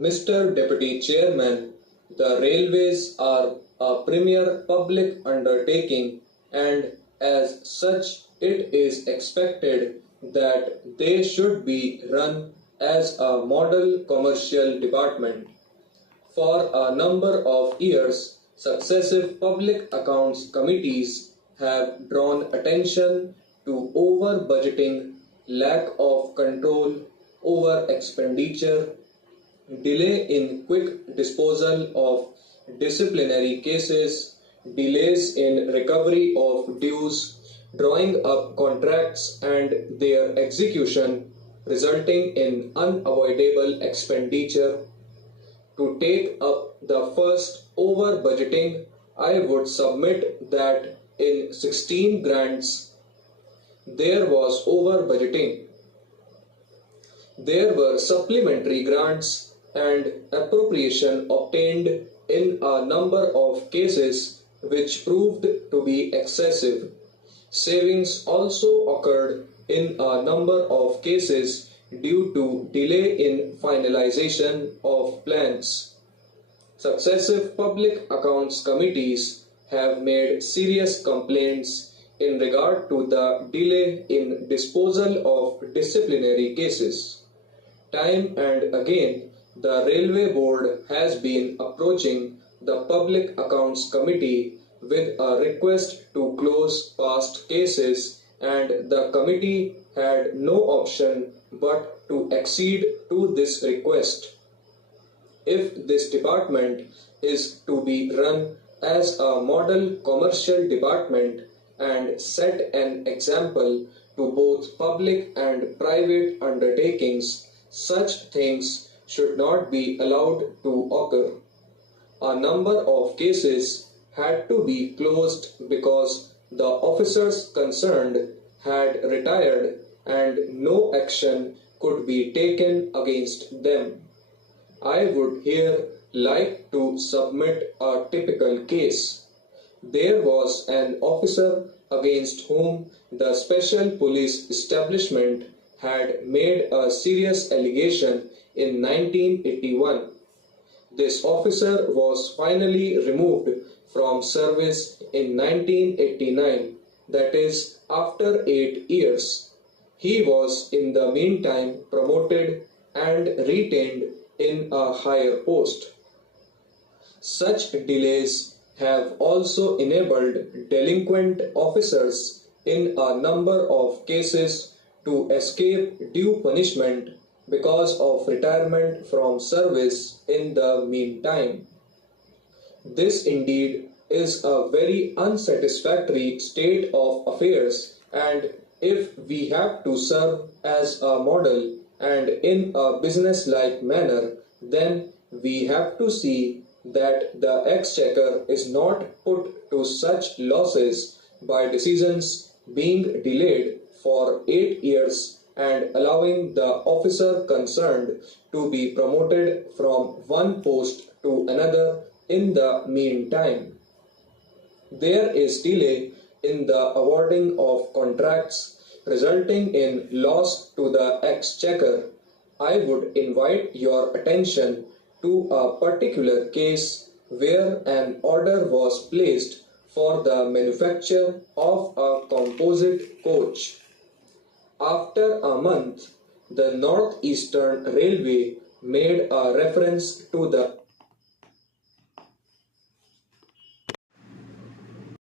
Mr. Deputy Chairman, the railways are a premier public undertaking and as such it is expected that they should be run as a model commercial department. For a number of years, successive public accounts committees have drawn attention to over budgeting, lack of control over expenditure, delay in quick disposal of disciplinary cases, delays in recovery of dues, drawing up contracts and their execution, resulting in unavoidable expenditure. To take up the first over budgeting, I would submit that in 16 grants there was over budgeting. There were supplementary grants and appropriation obtained in a number of cases which proved to be excessive. Savings also occurred in a number of cases due to delay in finalization of plans. Successive public accounts committees have made serious complaints in regard to the delay in disposal of disciplinary cases. Time and again, the Railway Board has been approaching the Public Accounts Committee with a request to close past cases, and the committee had no option but to accede to this request. If this department is to be run as a model commercial department and set an example to both public and private undertakings, such things should not be allowed to occur. A number of cases had to be closed because the officers concerned had retired and no action could be taken against them. I would here like to submit a typical case. There was an officer against whom the Special Police Establishment had made a serious allegation in 1981. This officer was finally removed from service in 1989, that is, after 8 years. He was in the meantime promoted and retained in a higher post. Such delays have also enabled delinquent officers in a number of cases to escape due punishment because of retirement from service in the meantime. This indeed is a very unsatisfactory state of affairs, and if we have to serve as a model and in a business-like manner, then we have to see that the exchequer is not put to such losses by decisions being delayed for 8 years and allowing the officer concerned to be promoted from one post to another in the meantime. There is delay in the awarding of contracts resulting in loss to the exchequer. I would invite your attention to a particular case where an order was placed for the manufacture of a composite coach. After a month, the Northeastern Railway made a reference to the